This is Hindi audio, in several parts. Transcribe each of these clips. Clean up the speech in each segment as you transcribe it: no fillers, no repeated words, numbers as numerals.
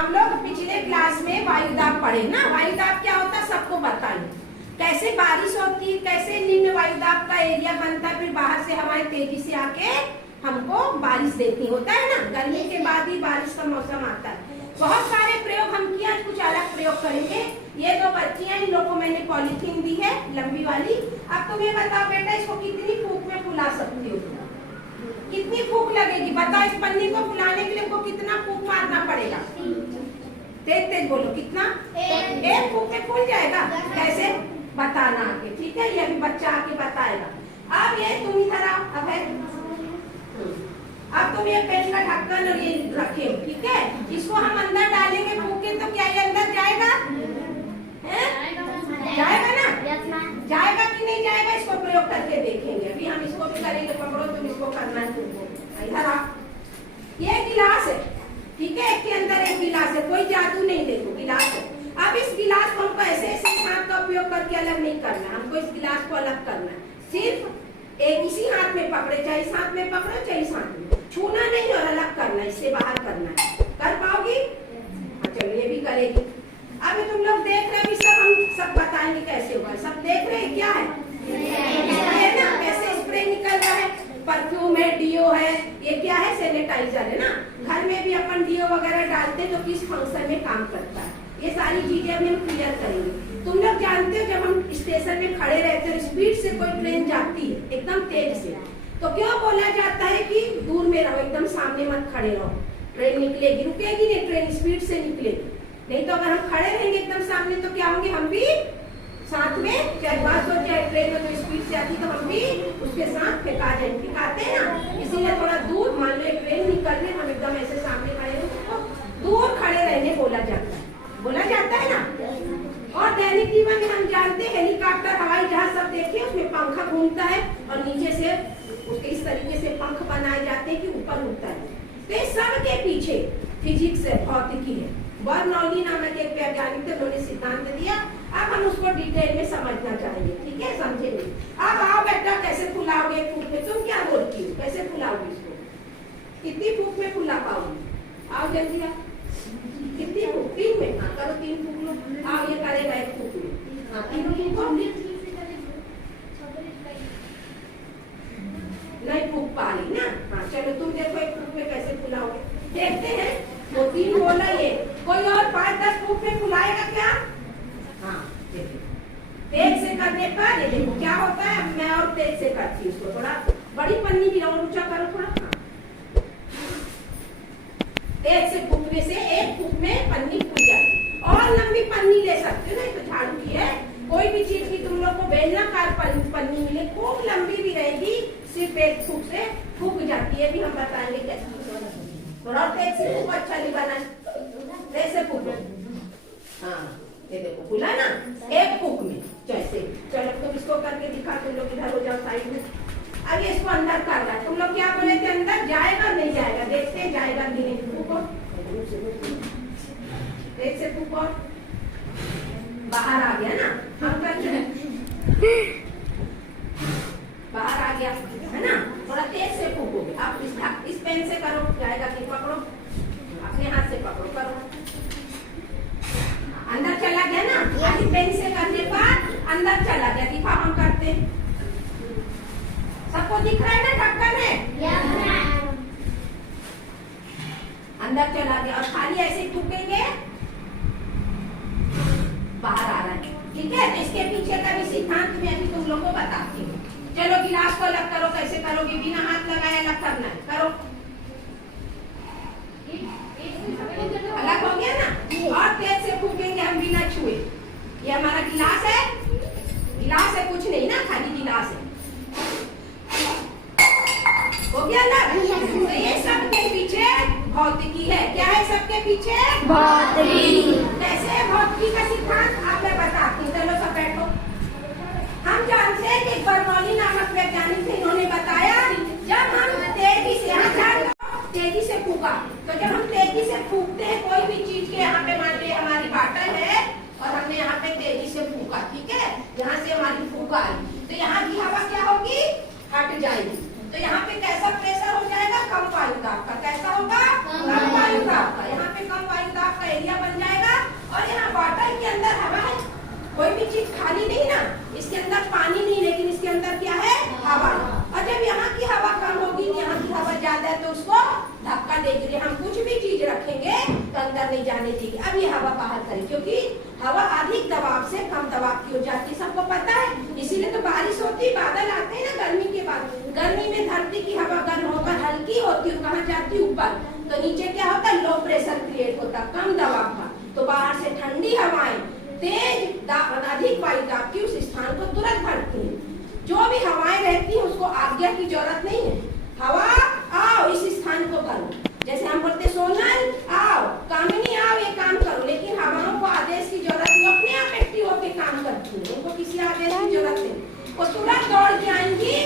हम लोग पिछले क्लास में वायुदाब पढ़े ना। वायुदाब क्या होता है सबको बताइए। कैसे बारिश होती है, कैसे निम्न वायुदाब का एरिया बनता है, फिर बाहर से हमारे तेजी से आके हमको बारिश देती होता है ना। गर्मी के बाद ही बारिश का मौसम आता है। बहुत सारे प्रयोग हम किया, कुछ अलग प्रयोग करेंगे। ये दो बच्चियां, इन लोगों को मैंने पॉलिथीन दी है लंबी वाली। अब तुम ये बताओ बेटा, इसको कितनी फूंक में फुला सकती हो? कितनी फूंक लगेगी बताओ? इस पन्नी को फुलाने के लिए हमको कितना फूंक मारना पड़ेगा? तेज तेज बोलो, कितना? एक फूंक में फूल जाएगा? कैसे बताना आगे, ठीक है? ये अभी बच्चा आके बताएगा। अब ये तुम इधर आओ। अब तुम ये पेन का ढक्कन और ये रखे हो, ठीक है? इसको हम अंदर डालेंगे फूके, तो क्या ये अंदर जाएगा? जाएगा ना? जाएगा कि नहीं जाएगा? इसको प्रयोग करके देखेंगे। अभी हम इसको भी करेंगे। पकड़ो, तुम इसको करना है तुमको। इधर आओ। ये गिलास है, ठीक है? एक के अंदर एक गिलास है, कोई जादू नहीं, देखो गिलास है। अब इस गिलास को हमको ऐसे ऐसे हाथ का उपयोग करके अलग नहीं करना है। हमको इस गिलास को अलग करना है। सिर्फ एक इसी हाथ में पकड़े, चाहे इस हाथ में पकड़ो चाहे इस हाथ में, छूना नहीं और अलग करना है, इससे बाहर करना है। कर पाओगी? चलो ये भी करेगी। अभी तुम लोग देख रहे हो, सब हम सब बताएंगे कैसे होगा। सब देख रहे हैं क्या है? है ना? कैसे स्प्रे निकल रहा है, परफ्यूम है, डीओ है, ये क्या है? सैनिटाइजर है ना। घर में भी अपन डीओ वगैरह डालते हैं तो किस फंक्शन में काम करता है, ये सारी चीजें अभी हम क्लियर करेंगे। तुम लोग जानते हो जब हम स्टेशन में खड़े रहते हैं, स्पीड से कोई ट्रेन जाती है एकदम तेज से, तो क्यों बोला जाता है कि दूर में रहो, एकदम सामने मत खड़े रहो। ट्रेन निकलेगी, रुकेगी नहीं, ट्रेन स्पीड से निकलेगी। नहीं तो अगर हम खड़े रहेंगे एकदम सामने तो क्या होंगे? हम भी साथ में, चाहे बस हो चाहे ट्रेन में, तो स्पीड से आती तो हम भी उसके साथ फेंका जाए, फेंकाते हैं ना। इसीलिए थोड़ा दूर, मान लो ट्रेन निकल रही, हम एकदम ऐसे सामने खड़े हो तो दूर खड़े रहने बोला जाता है, बोला जाता है ना। और दैनिक जीवन में हम जानते हैं हेलीकॉप्टर, हवाई जहाज सब देखिए, उसमें पंखा घूमता है और नीचे से उसके इस तरीके से पंख बनाए जाते हैं कि ऊपर उड़ता है। तो इस सब के पीछे फिजिक्स है, भौतिकी है। बर्नौली नामक एक वैज्ञानिक थे, उन्होंने सिद्धांत दिया। अब हम उसको डिटेल में समझना चाहेंगे, ठीक है? समझेंगे। अब आओ बेटा, कैसे फुलाओगे फूक में? तुम क्या बोलती हो, कैसे फुलाओगे इसको? कितनी फूक में फुला पाओगे? आओ जल्दी आओ। कितनी फूक? 3 में? हाँ करो, 3 फूक लो। आओ, ये करेगा 1 फूक में। हाँ 3 फूक नहीं फूक पा रही ना। हाँ चलो, तुम देखो 1 फूक में कैसे फुलाओगे, देखते हैं। वो 3 बोला, ये कोई और 5-10 फूक में फुलाएगा क्या? हाँ देखो, तेज से करने पर ये देखो क्या होता है। मैं और तेज से करती हूँ इसको, थोड़ा बड़ी पन्नी भी और ऊंचा करो थोड़ा। हाँ। तेज से फूकने से 1 फूक में पन्नी फूल जाती। और लंबी पन्नी ले सकते हो ना, तो झाड़ू की है, कोई भी चीज की तुम लोग को बेलनाकार पन्नी मिले, खूब लंबी भी रहेगी, सिर्फ 1 फूक से फूक जाती है। भी हम बताएंगे कैसे। थोड़ा तेज से फूको, अच्छा नहीं बना, तेज से फूको। हाँ ये देखो फूला ना 1 फूक में जैसे। चलो तुम इसको करके दिखा, तुम लोग इधर हो जाओ साइड में। अब ये इसको अंदर कर रहा है। तुम लोग क्या बोले थे, अंदर जाएगा नहीं जाएगा? देखते जाएगा कि नहीं। फूको, तेज से फूको, बाहर आ गया ना। हम करते हैं, बाहर आ गया है ना। थोड़ा तेज से फूकोगे। आप इस पेन से करो, जाएगा कि? पकड़ो, अपने हाथ से पकड़ो, करो। अंदर चला गया ना। आज पेन से करने पर अंदर चला गया। दिखा, हम करते हैं। सबको दिख रहा है ना ढक्कन है? अंदर चला गया। और खाली ऐसे फूकेंगे, बाहर आ रहा है, ठीक है? तो इसके पीछे का भी सिद्धांत मैं अभी तुम लोग को बताती हूँ। चलो गिलास को अलग करो। कैसे करोगे? बिना हाथ लगाए अलग करना है, करो। अलग हो गया ना। और तेज से फूकेंगे हम बिना छुए। ये हमारा गिलास है, गिलास है, कुछ नहीं ना, खाली गिलास है। हो गया ना। तो ये सबके पीछे भौतिकी है। क्या है सबके पीछे? भौतिकी। कैसे भौतिकी का सिद्धांत आप मैं बताती हूँ। चलो सब बैठो। हम जानते हैं कि बर्नौली नामक वैज्ञानिक थे, इन्होंने बताया जब हम तेजी से फूका, तो जब हम तेजी से फूकते हैं कोई भी चीज के, यहाँ पे मान लीजिए हमारी बाटल है और हमने यहाँ पे तेजी से फूका, ठीक है? यहाँ से हमारी फूका आई, तो यहाँ की हवा क्या होगी? हट जाएगी। तो यहाँ पे कैसा प्रेशर हो जाएगा? कम वायुदाब का। कैसा होगा? कम वायुदाब का। यहाँ पे कम वायुदाब का ऊपर, तो नीचे क्या होता है, लो प्रेशर क्रिएट होता, कम दबाव का। तो बाहर से ठंडी हवाएं तेज अधिक वायु दाब की उस स्थान को तुरंत भरती हैं। जो भी हवाएं रहती हैं उसको आज्ञा की जरूरत नहीं है, हवा आओ इस स्थान को करो। जैसे हम बोलते सोनल आओ, कामिनी आओ ये काम करो, लेकिन हवाओं को आदेश की जरूरत नहीं, अपने आप एक्टिव होकर काम करती है, उनको किसी आदेश की जरूरत नहीं, वो तुरंत दौड़ के आएंगी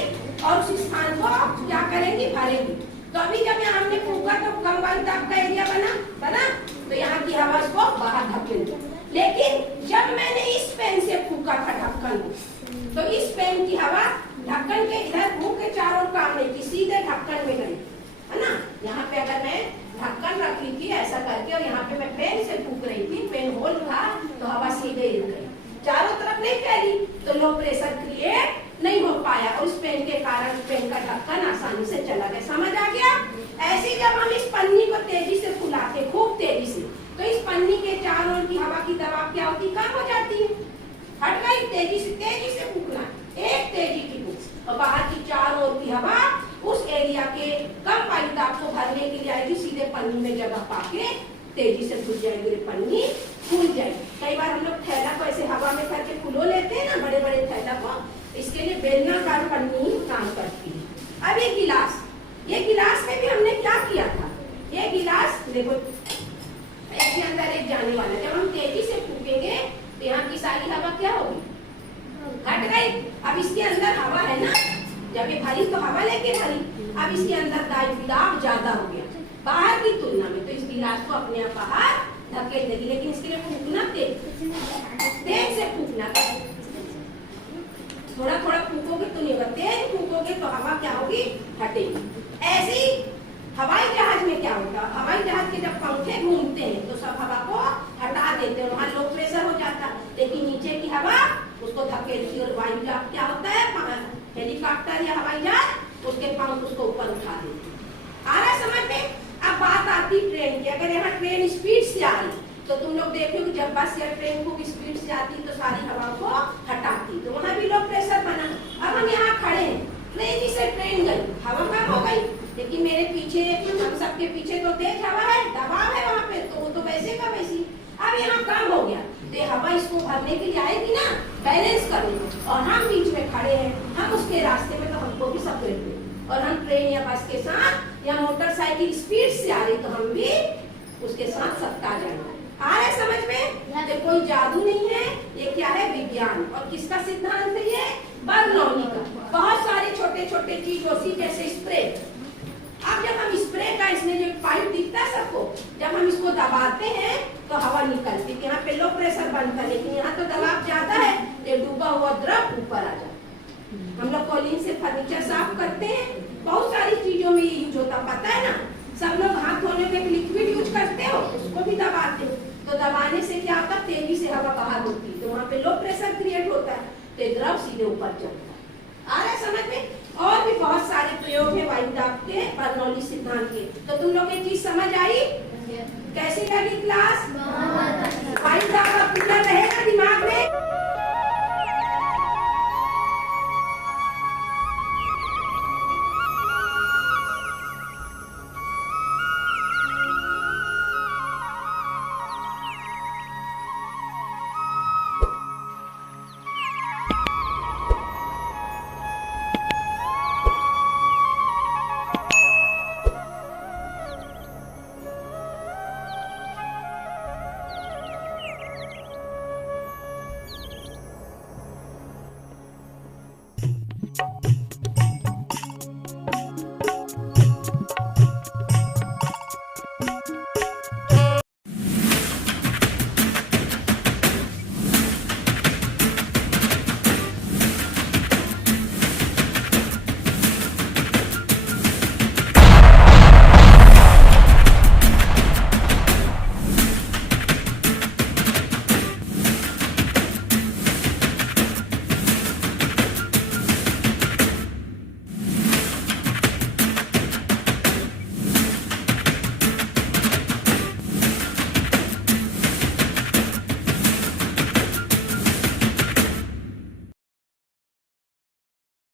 और उस स्थान को क्या करेंगी, भरेंगी। तो अभी जब यहाँ हमने फूका तो कम वायु दाब का एरिया बना, तो यहाँ की हवा इसको बाहर धकेल दी। लेकिन जब मैंने इस पेन से फूका था ढक्कन को, तो इस पेन की हवा ढक्कन के इधर मुंह के चारों काम नहीं की, सीधे ढक्कन में गई, है ना। यहाँ पे अगर मैं ढक्कन रखी थी ऐसा करके और यहाँ पे मैं पेन से फूक रही थी, पेन होल था, तो हवा सीधे इधर गई, चारों तरफ नहीं फैली, तो लो प्रेशर क्रिएट नहीं हो पाया और उस पेन के कारण पेन का ढक्कन आसानी से चला गया। समझ आ गया। ऐसे जब हम इस पन्नी को तेजी से फुलाते, खूब तेजी से, तो इस पन्नी के चारों ओर की हवा की दबाव क्या होती, कम हो जाती है, हट गई। तेजी से फूकना, एक तेजी की फूक, और बाहर की चारों ओर की हवा उस एरिया के कम वायु दाब को भरने के लिए आएगी, सीधे पन्नी में जगह पाके तेजी से फूल जाएगी, पन्नी फूल जाएगी। कई बार हम लोग थैला को ऐसे हवा में करके फुलो लेते हैं ना, बड़े बड़े थैला को, इसके लिए बेलनाकार पन्नी काम करती है। अब ये गिलास में भी हमने क्या किया था, ये गिलास देखो इसके अंदर एक जाने वाला, जब हम तेजी से फूकेंगे तो यहाँ की सारी हवा क्या होगी, हट गई। अब इसके अंदर हवा है ना, जब ये भरी तो हवा लेके भरी, अब इसके अंदर दाब ज्यादा हो गया बाहर की तुलना में, तो इस गिलास को अपने आप बाहर धकेल देगी। लेकिन इसके लिए फूकना तेज से फूकना, थोड़ा फूकोगे तो नहीं होगा, तेज फूकोगे तो हवा क्या होगी, हटेगी। ऐसे ही हवाई जहाज में क्या होता है, हवाई जहाज के जब पंखे घूमते हैं तो सब हवा को हटा देते हैं, वहां लो प्रेशर हो जाता, लेकिन नीचे की हवा उसको धकेलती और वायु दाब क्या होता है, हेलीकॉप्टर या हवाई जहाज उसके पंख उसको ऊपर उठा देते। आ रहा समझ में। अब बात आती ट्रेन की, अगर यहाँ ट्रेन स्पीड से आ रही तो तुम लोग देखोगे जब बस या ट्रेन को स्पीड से आती तो सारी हवा को हटाती, तो वहाँ भी लो प्रेशर बना। अब हम यहाँ खड़े हैं, तेजी से ट्रेन गई, हवा कम हो गई, लेकिन मेरे पीछे, हम सबके पीछे तो तेज हवा है, दबाव है वहाँ पे, तो वो तो वैसे का वैसी। अब यहाँ कम हो गया, तो हवा इसको भरने के लिए आएगी ना, बैलेंस करने, और हम बीच में खड़े हैं, हम उसके रास्ते में, तो हमको भी सपरेट हुए, और हम ट्रेन या बस के साथ या मोटरसाइकिल स्पीड से आ रही तो हम भी उसके साथ सत्ता जाएंगे। आ रहा है समझ में। ये कोई जादू नहीं है, ये क्या है, विज्ञान। और किसका सिद्धांत है, ये बर्नौली का। बहुत सारे छोटे छोटे चीजों सी, जैसे स्प्रे। अब जब हम स्प्रे का, इसमें जो पाइप दिखता है सबको, जब हम इसको दबाते हैं तो हवा निकलती है, यहाँ पे लो प्रेशर बनता है, लेकिन यहाँ तो दबाव ज्यादा है, ये डूबा हुआ द्रव ऊपर आ जाता है। हम लोग कॉलिंग से फर्नीचर साफ करते हैं, बहुत सारी चीजों में ये यूज होता, पता है ना। सब लोग हाथ धोने में लिक्विड यूज करते हो, उसको भी दबाते हो, तो दबाने से क्या होता है, तेजी से हवा बाहर होती है, तो वहाँ पे लो प्रेशर क्रिएट होता है, तो द्रव सीधे ऊपर चलता है। आ रहा है समझ में। और भी बहुत सारे प्रयोग है वायु दाब के, बर्नौली सिद्धांत के। तो तुम लोग ये चीज समझ आई, कैसी लगी क्लास? वायु दाब अब पूरा रहेगा दिमाग में।